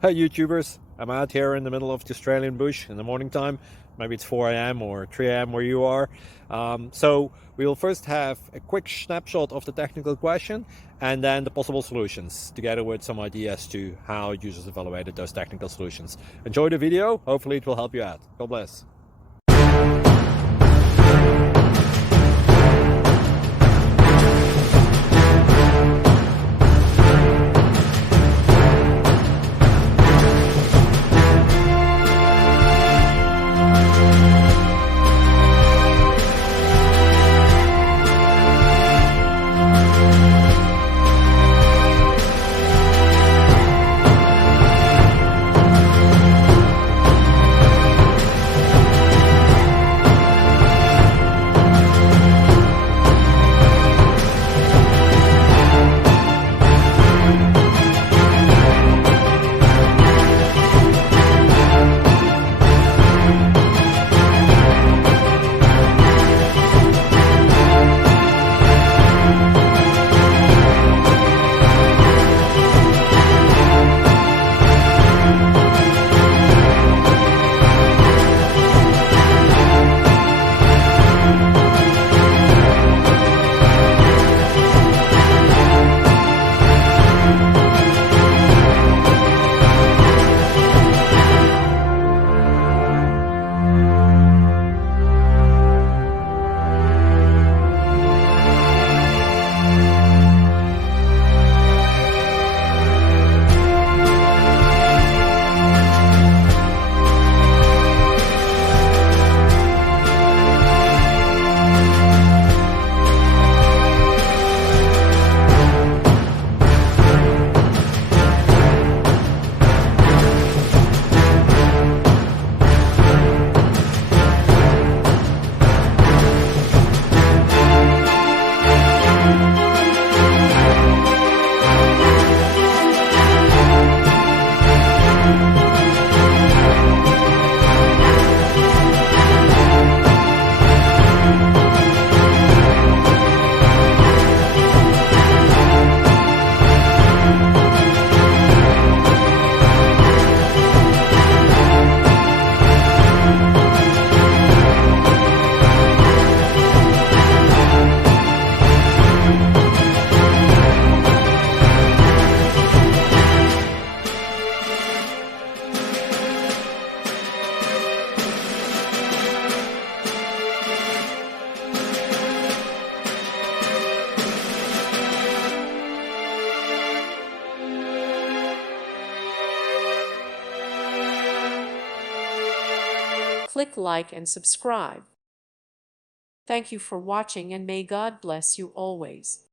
Hi YouTubers, I'm out here in the middle of the Australian bush in the morning time. Maybe it's 4 a.m. or 3 a.m. where you are. So we'll first have a quick snapshot of the technical question and then the possible solutions, together with some ideas to how users evaluated those technical solutions. Enjoy the video, hopefully it will help you out. God bless. Click like and subscribe. Thank you for watching and may God bless you always.